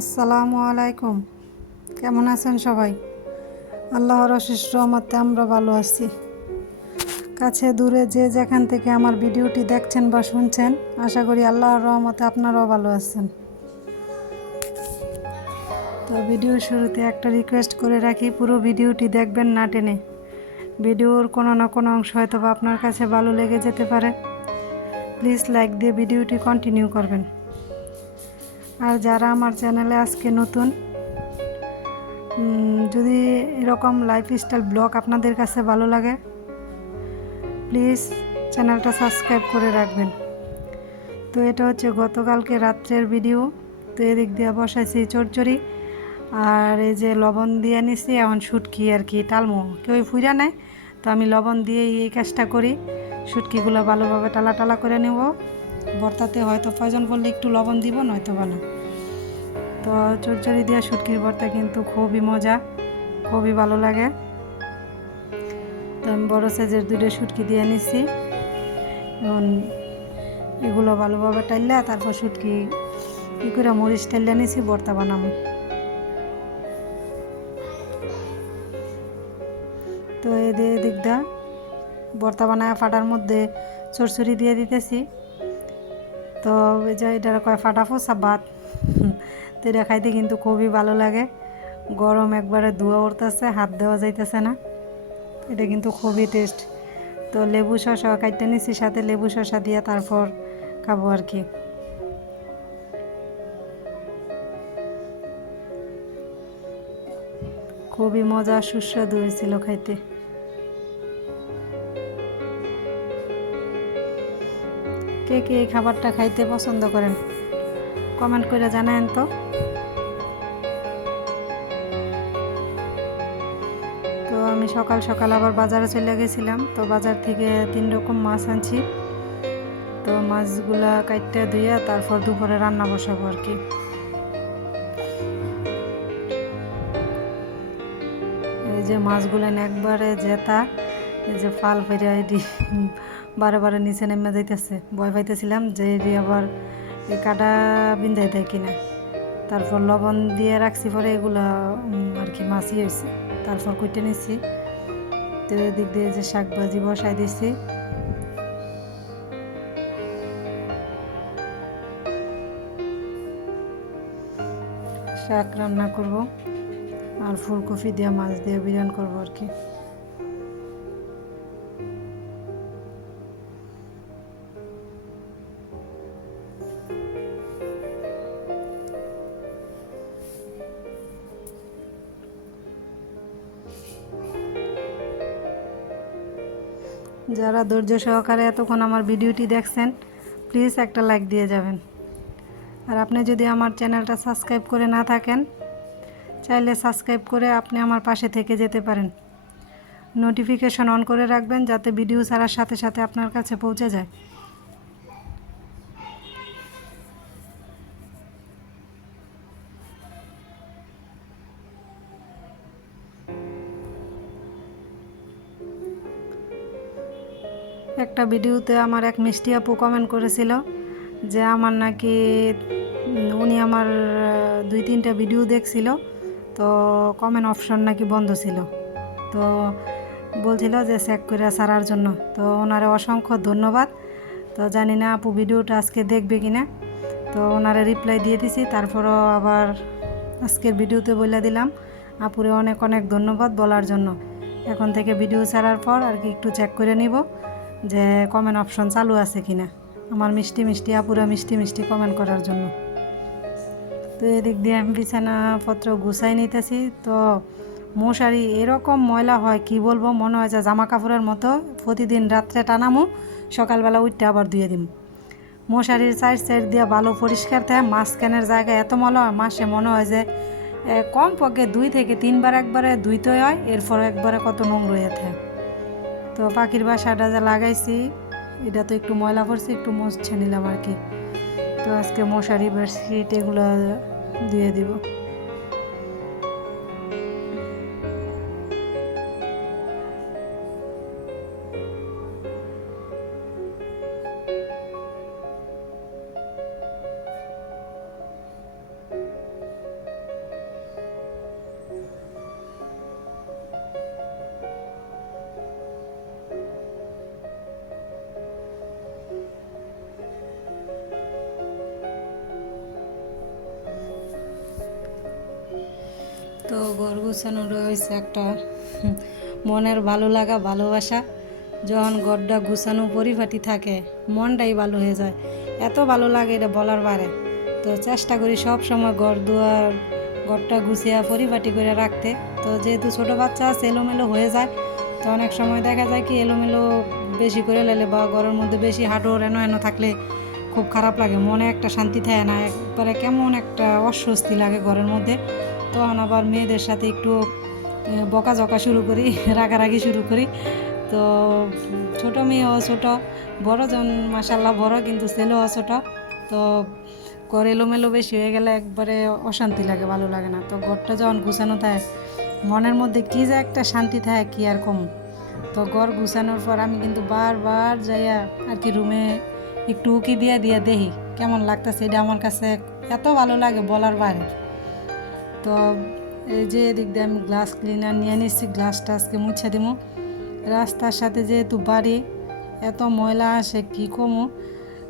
আসসালামু আলাইকুম। কেমন আছেন সবাই? আল্লাহর অশেষ রহমতে আমরা ভালো আছি। কাছে দূরে যে যেখান থেকে আমার ভিডিওটি দেখছেন বা শুনছেন, আশা করি আল্লাহর রহমতে আপনারাও ভালো আছেন। তো ভিডিওর শুরুতে একটা রিকোয়েস্ট করে রাখি, পুরো ভিডিওটি দেখবেন না টেনে। ভিডিওর কোনো না কোনো অংশ হয়তো বা আপনার কাছে ভালো লেগে যেতে পারে। প্লিজ লাইক দিয়ে ভিডিওটি কন্টিনিউ করবেন। আর যারা আমার চ্যানেলে আজকে নতুন যদি এরকম লাইফস্টাইল ব্লগ আপনাদের কাছে ভালো লাগে প্লিজ চ্যানেলটা সাবস্ক্রাইব করে রাখবেন। তো এটা হচ্ছে গতকালকে রাত্রের ভিডিও তো এদিক দিয়ে বসাইছি চরচড়ি, আর এই যে লবণ দিয়ে নিছি, এখন শুটকি আর কি, টালমো। কেউ ফুইরা নেয়, তো আমি লবণ দিয়ে এই কাজটা করি, শুটকিগুলো ভালোভাবে টালা টালা করে নেব। ভর্তাতে হয়তো প্রয়োজন পড়লে একটু লবণ দিব, নয়তো বা না। তো চরচড়ি দেওয়া শুটকির ভর্তা কিন্তু খুবই মজা, খুবই ভালো লাগে। তো আমি বড়ো সাইজের দুটো শুটকি দিয়ে নিছি। এখন এগুলো ভালোভাবে টাইলা, তারপর শুটকি কী করে মরিচ টাইলা নিছি, ভর্তা বানাবো। তো এদের দিকটা ভর্তা বানায় ফাটার মধ্যে চরচড়ি দিয়ে দিতেছি। তো যে এটা কয় ফাটা ফোসা ভাত। তো এটা খাইতে কিন্তু খুবই ভালো লাগে। গরম একবারে ধোয়া উঠতেছে, হাত দেওয়া যাইতেছে না। এটা কিন্তু খুবই টেস্ট তো লেবু শসা কাটতে নিছি, সাথে লেবু শসা দিয়ে তারপর খাব আর কি। খুবই মজা, সুস্বাদু হয়েছিল খাইতে। কে কে এই খাবারটা খাইতে পছন্দ করেন? কমেন্ট করে জানায়েন তো। তো আমি সকাল সকাল আবার বাজারে চলে গেছিলাম, তো বাজার থেকে তিন রকম মাছ আনছি। তো মাছগুলা কাটতে ধুইয়া তারপর দুপুরে রান্না বসাবো আর কি। এই যে মাছগুলো একবারে জেতা, এই যে ফাল ফেরিয়া বারে বারে নিচে নেমে যাইতেছে। ভয় পাইতেছিলাম যে এটি আবার এই কাটা বিন্ধাই দেয় কিনা। তারপর লবণ দিয়ে রাখছি পরে এগুলা আর কি মাছই হয়েছে। তারপর কুইটে নিচ্ছি তো এদিক দিয়ে যে শাক ভাজি বসাই দিছি। শাক রান্না করব। আর ফুলকপি দিয়ে মাছ দিয়ে বিরিয়ানি করব আর কি। যারা ধৈর্য সহকারে এতক্ষণ আমার ভিডিওটি দেখছেন প্লিজ একটা লাইক দিয়ে যাবেন। আর আপনি যদি আমার চ্যানেলটা সাবস্ক্রাইব করে না থাকেন, চাইলে সাবস্ক্রাইব করে আপনি আমার পাশে থেকে যেতে পারেন। নোটিফিকেশন অন করে রাখবেন যাতে ভিডিও ছাড়ার সাথে সাথে আপনার কাছে পৌঁছে যায়। একটা ভিডিওতে আমার এক মিষ্টি আপু কমেন্ট করেছিল যে আমার নাকি উনি আমার দুই তিনটা ভিডিও দেখছিল, তো কমেন্ট অপশন নাকি বন্ধ ছিল। তো বলছিল যে চেক করে সারার জন্য। তো ওনারে অসংখ্য ধন্যবাদ। তো জানি না আপু ভিডিওটা আজকে দেখবে কি না তো ওনারে রিপ্লাই দিয়ে দিছি, তারপরও আবার আজকের ভিডিওতে বলে দিলাম, আপুরে অনেক অনেক ধন্যবাদ বলার জন্য। এখন থেকে ভিডিও ছাড়ার পর আর কি একটু চেক করে নিব। যে কমেন্ট অপশন চালু আছে কিনা। আমার মিষ্টি মিষ্টি, আপুরা মিষ্টি মিষ্টি কমেন্ট করার জন্য। তো এদিক দিয়ে আমি বিছানাপত্র গুছাই নিতেছি। তো মশারি এরকম ময়লা হয়, কি বলব? মনে হয় যে জামা কাপড়ের মতো প্রতিদিন রাত্রে টানামো, সকালবেলা উঠতে আবার ধুয়ে দিম। মশারির সাইড সাইড দিয়ে ভালো পরিষ্কার থাকে মাঝখানের জায়গায় এত ময়লা হয়, মাসে মনে হয় যে কম পক্ষে দুই থেকে তিনবার একবারে ধুইতে হয় এরপর একবারে কত নোংরা থাকে। তো পাখির বাসাটা যা লাগাইছি, এটা তো একটু ময়লা পড়ছে, একটু মুছছে নিলাম আর কি। তো আজকে মশারি, বেডশিট এগুলো দিয়ে দিব। তো ঘর গুছানো রয়েছে একটা মনের ভালো লাগা, ভালোবাসা যখন ঘরটা গুছানো পরিপাটি থাকে, মনটাই ভালো হয়ে যায়। এত ভালো লাগে এটা বলার বাইরে। তো চেষ্টা করি সব সময় ঘর দুয়ার ঘরটা গুছিয়ে পরিপাটি করে রাখতে। তো যেহেতু ছোট বাচ্চা আছে, এলোমেলো হয়ে যায়, তো অনেক সময় দেখা যায় কি এলোমেলো বেশি করে লেলে বা ঘরের মধ্যে বেশি হাঁটোর এনো এনো থাকলে খুব খারাপ লাগে। মনে একটা শান্তি থাকে না, একবারে কেমন একটা অস্বস্তি লাগে ঘরের মধ্যে। তখন আবার মেয়েদের সাথে একটু বকা জকা শুরু করি, রাগারাগি শুরু করি। তো ছোট মেয়েও ছোট বড় জন মাসাল্লাহ বড়, কিন্তু ছেলেও ছোট। তো ঘর এলোমেলো বেশি হয়ে গেলে একবারে অশান্তি লাগে, ভালো লাগে না। তো ঘরটা যখন গুছানো থাকে, মনের মধ্যে কী যে একটা শান্তি থাকে, কি আর কম। তো ঘর গুছানোর পর আমি কিন্তু বারবার যাইয়া আর কি রুমে একটু উকি দিয়া দিয়া দেখি, কেমন লাগতেছে, এটা আমার কাছে এত ভালো লাগে বলার বাইরে। তো এই যে এদিক দিয়ে আমি গ্লাস ক্লিনার নিয়ে নিচ্ছি গ্লাসটা আজকে মুছে দিব রাস্তার সাথে যেহেতু বাড়ি, এত ময়লা আসে, কী কমো?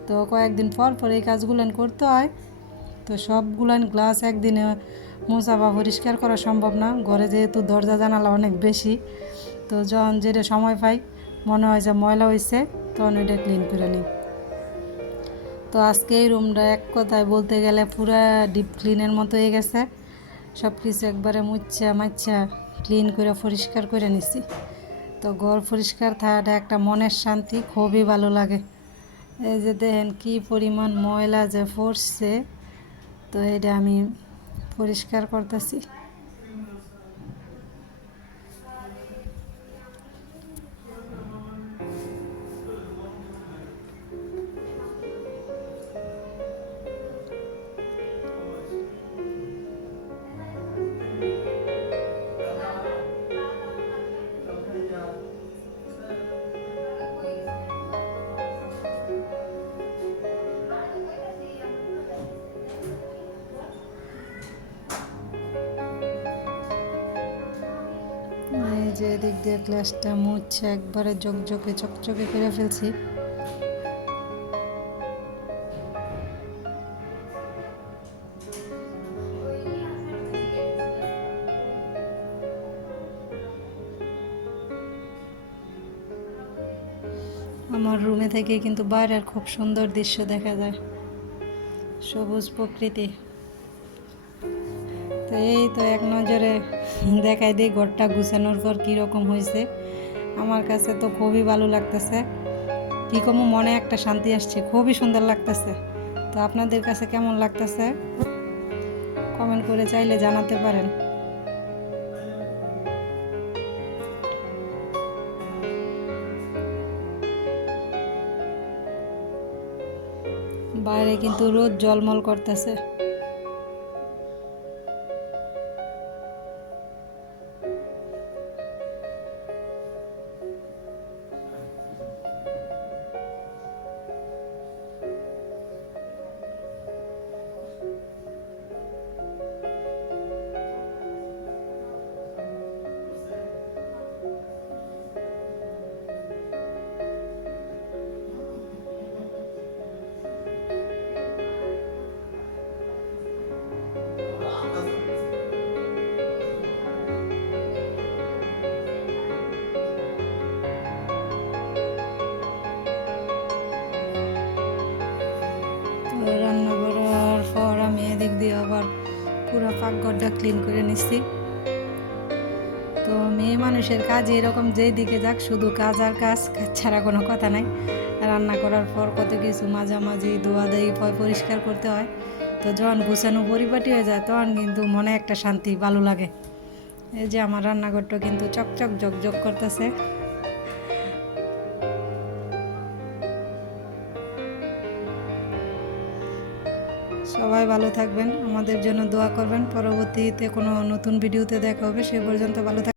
তো কয়েকদিন পর পর এই কাজগুলো করতে হয়। তো সবগুলান গ্লাস একদিনে মোছা বা পরিষ্কার করা সম্ভব না। ঘরে যেহেতু দরজা জানালা অনেক বেশি, তো যখন যেটা সময় পাই, মনে হয় যে ময়লা হয়েছে তখন ওইটা ক্লিন করে নিই। তো আজকে এই রুমটা এক কথায় বলতে গেলে পুরা ডিপ ক্লিনের মতো হয়ে গেছে। সব কিছু একবারে মুচ্ছা মাচ্ছা ক্লিন করে, পরিষ্কার করে নিছি। তো ঘর পরিষ্কার থাকাটা একটা মনের শান্তি, খুবই ভালো লাগে। এই যে দেখেন কি পরিমাণ ময়লা যে পড়ছে, তো এটা আমি পরিষ্কার করতেছি। যে এদিক দিয়ে গ্লাসটা মুছছে একবারে জকজকে চকচকে করে ফেলছি। আমার রুমে থেকে কিন্তু বাইরের খুব সুন্দর দৃশ্য দেখা যায়। সবুজ প্রকৃতি। তো এই তো এক নজরে দেখাই দিই ঘরটা গুছানোর পর কীরকম হয়েছে। আমার কাছে তো খুবই ভালো লাগতেছে। কী কম, মনে একটা শান্তি আসছে, খুবই সুন্দর লাগতেছে। তো আপনাদের কাছে কেমন লাগতেছে? কমেন্ট করে চাইলে জানাতে পারেন। বাইরে কিন্তু রোদ জলমল করতেছে। এদিক দিয়ে আবার পুরো পাকঘরটা ক্লিন করে নিচ্ছি তো মেয়ে মানুষের কাজ এরকম যেই দিকে যাক, শুধু কাজ আর কাজ কাজ ছাড়া কোনো কথা নাই। রান্না করার পর কত কিছু, মাঝামাঝি ধোয়া পয় পরিষ্কার করতে হয়। তো যখন গুছানো পরিপাটি হয়ে যায়, তখন কিন্তু মনে একটা শান্তি, ভালো লাগে। এই যে আমার রান্নাঘরটা কিন্তু চকচক জকজক করতেছে। সবাই ভালো থাকবেন। আমাদের জন্য দোয়া করবেন। পরবর্তীতে কোনো নতুন ভিডিওতে দেখা হবে। সে পর্যন্ত ভালো থাকবেন